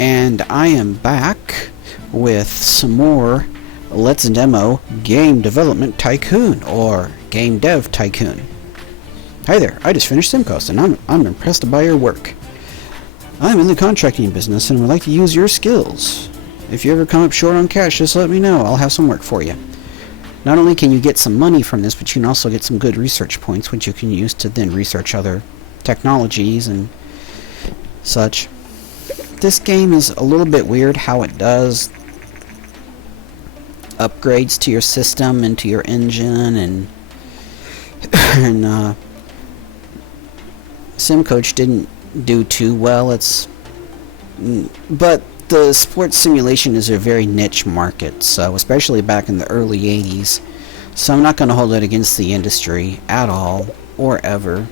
and I am back with some more Let's Demo Game Development Tycoon, or Game Dev Tycoon. Hi there, I just finished SimCoast, and I'm impressed by your work. I'm in the contracting business and would like to use your skills. If you ever come up short on cash, just let me know. I'll have some work for you. Not only can you get some money from this, but you can also get some good research points, which you can use to then research other technologies and such. This game is a little bit weird how it does upgrades to your system and to your engine, and SimCoach didn't do too well. But the sports simulation is a very niche market, so especially back in the early 80s. So I'm not going to hold it against the industry at all or ever.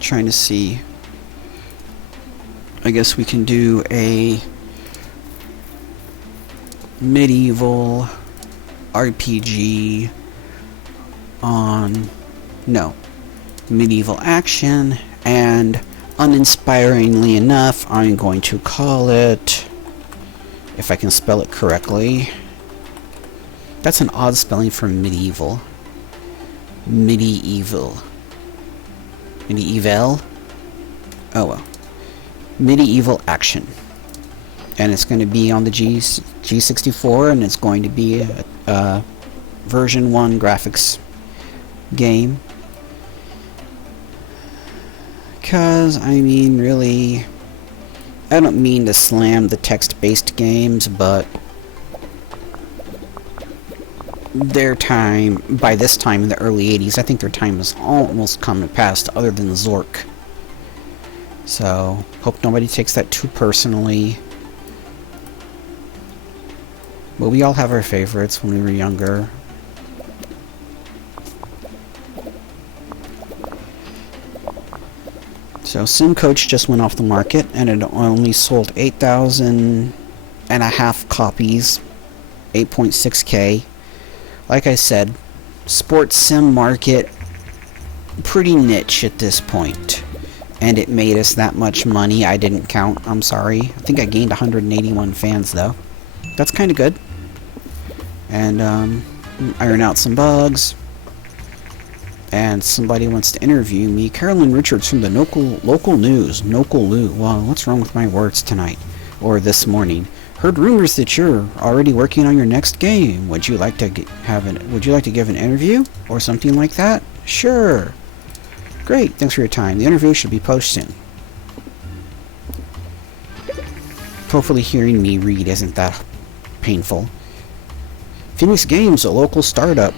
Trying to see. I guess we can do a medieval RPG on medieval action, and uninspiringly enough, I'm going to call it, if I can spell it correctly, that's an odd spelling for medieval. Medieval. Oh well. Medieval action. And it's going to be on the G64, and it's going to be a version 1 graphics game. Because, I mean, really, I don't mean to slam the text-based games, but their time, by this time in the early 80s, I think their time has almost come and passed, other than Zork. So, hope nobody takes that too personally. But we all have our favorites when we were younger. So SimCoach just went off the market, and it only sold 8,500 copies, 8.6K. Like I said, sports sim market, pretty niche at this point. And it made us that much money. I didn't count, I'm sorry. I think I gained 181 fans though. That's kind of good. And iron out some bugs. And somebody wants to interview me. Carolyn Richards from the local news. Wow, what's wrong with my words tonight? Or this morning. Heard rumors that you're already working on your next game. Would you like to give an interview or something like that? Sure. Great, thanks for your time. The interview should be posted soon. Hopefully hearing me read isn't that painful. Phoenix Games, a local startup,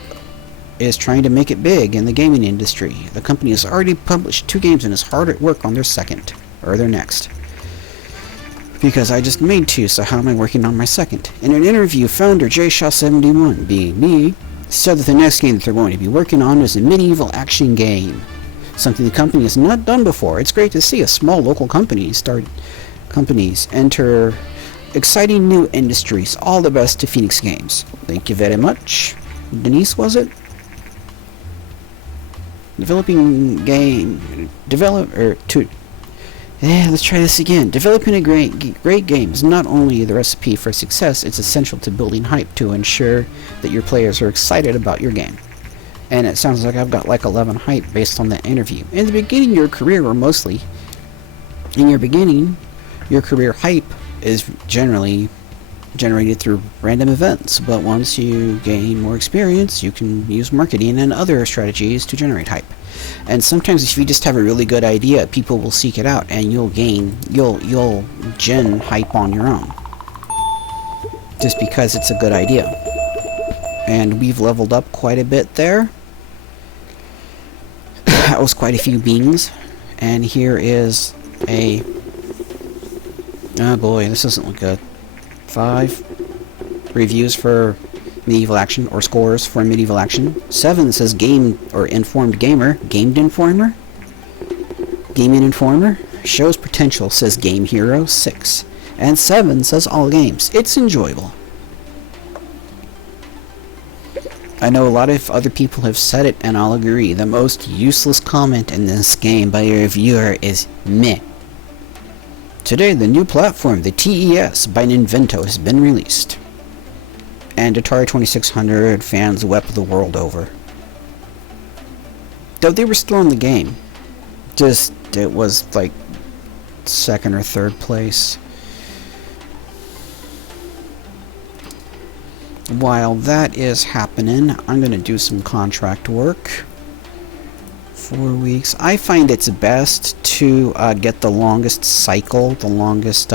is trying to make it big in the gaming industry. The company has already published 2 games and is hard at work on their their next. Because I just made 2, so how am I working on my second? In an interview, founder JShaw71, being me, said that the next game that they're going to be working on is a medieval action game. Something the company has not done before. It's great to see a small local companies enter exciting new industries. All the best to Phoenix Games. Thank you very much. Denise, was it? Developing let's try this again. Developing a great game is not only the recipe for success, it's essential to building hype to ensure that your players are excited about your game. And it sounds like I've got like 11 hype based on that interview. In the beginning of your career, or mostly in your beginning, your career hype is generally generated through random events, but once you gain more experience, you can use marketing and other strategies to generate hype. And sometimes if you just have a really good idea, people will seek it out, and you'll gen hype on your own, just because it's a good idea. And we've leveled up quite a bit there. That was quite a few beans. And here is a... oh boy, this doesn't look good. 5 reviews for medieval action, or scores for medieval action. 7 says game or informed gamer. Gamed informer? Gaming informer? Shows potential, says Game Hero. 6. And 7 says all games. It's enjoyable. I know a lot of other people have said it, and I'll agree. The most useless comment in this game by a reviewer is meh. Today, the new platform, the TES by Ninvento, has been released. And Atari 2600 fans wept the world over. Though they were still in the game. Just, it was like second or third place. While that is happening, I'm going to do some contract work. 4 weeks. I find it's best to get the longest cycle, the longest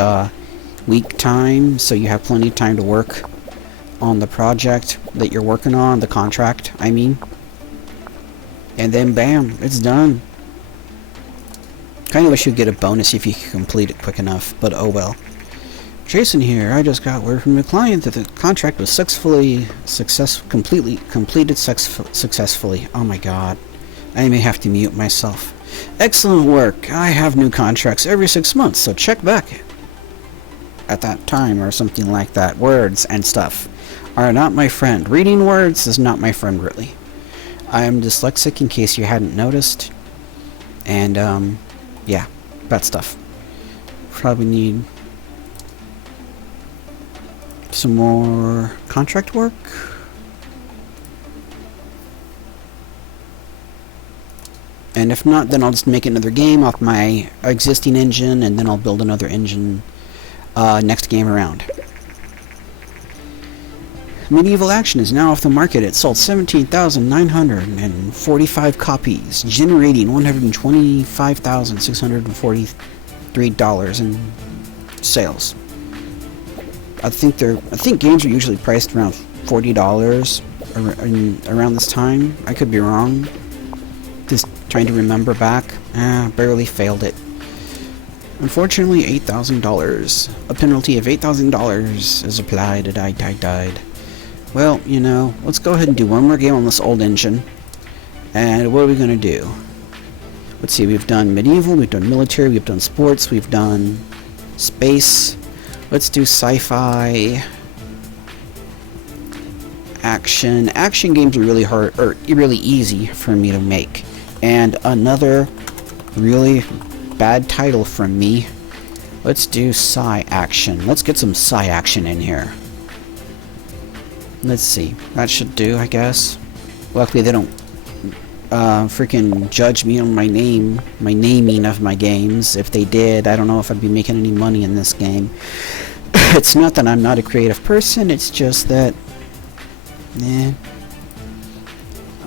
week time, so you have plenty of time to work on the project that you're working on, the contract, I mean. And then bam, it's done. Kind of wish you'd get a bonus if you could complete it quick enough, but oh well. Jason here, I just got word from the client that the contract was completed successfully. Oh my god. I may have to mute myself. Excellent work. I have new contracts every 6 months, so check back at that time or something like that. Words and stuff are not my friend. Reading words is not my friend, really. I am dyslexic, in case you hadn't noticed. And, yeah, that stuff. Probably need some more contract work. And if not, then I'll just make another game off my existing engine, and then I'll build another engine next game around. Medieval Action is now off the market. It sold 17,945 copies, generating $125,643 in sales. I think games are usually priced around $40 around this time. I could be wrong. Just trying to remember back. Barely failed it. Unfortunately, $8,000. A penalty of $8,000 is applied. I died. Well, you know, let's go ahead and do one more game on this old engine. And what are we going to do? Let's see, we've done medieval, we've done military, we've done sports, we've done space. Let's do sci-fi. Action. Action games are really hard, or really easy for me to make. And another really bad title from me. Let's do sci-action. Let's get some sci-action in here. Let's see. That should do, I guess. Luckily they don't freaking judge me on my naming of my games. If they did, I don't know if I'd be making any money in this game. It's not that I'm not a creative person, it's just that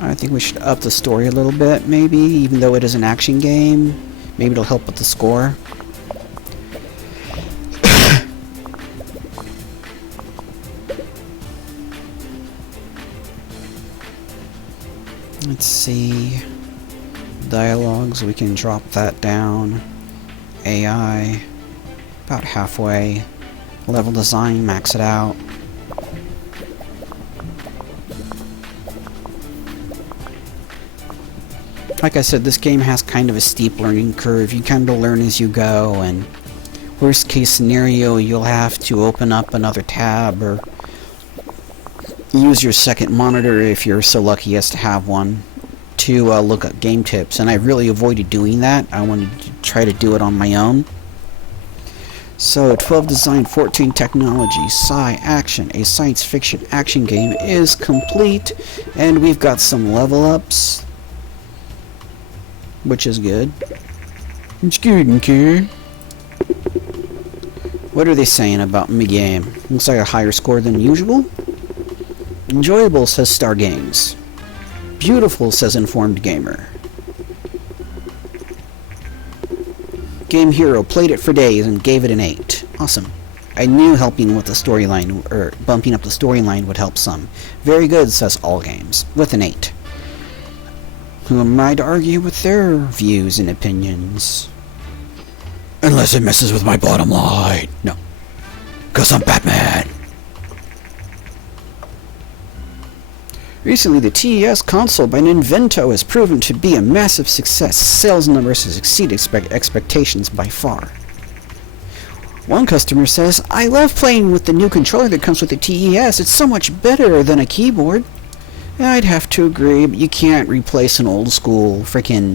I think we should up the story a little bit, maybe, even though it is an action game. Maybe it'll help with the score. Let's see. Dialogues, we can drop that down. AI, about halfway. Level design, max it out. Like I said, this game has kind of a steep learning curve. You kind of learn as you go, and worst case scenario, you'll have to open up another tab or use your second monitor if you're so lucky as to have one to look up game tips. And I really avoided doing that. I wanted to try to do it on my own. So, 12 design, 14 technology, sci-action, a science fiction action game is complete, and we've got some level ups, which is good. It's good, okay. What are they saying about my game? Looks like a higher score than usual. Enjoyable, says Star Games. Beautiful, says Informed Gamer. Game Hero played it for days and gave it an 8. Awesome. I knew helping with the storyline, or bumping up the storyline would help some. Very good, says All Games, with an 8. Who am I to argue with their views and opinions? Unless it messes with my bottom line. No. 'Cause I'm Batman. Recently, the TES console by Ninvento has proven to be a massive success. Sales numbers has exceeded expectations by far. One customer says, "I love playing with the new controller that comes with the TES. It's so much better than a keyboard." I'd have to agree, but you can't replace an old school freaking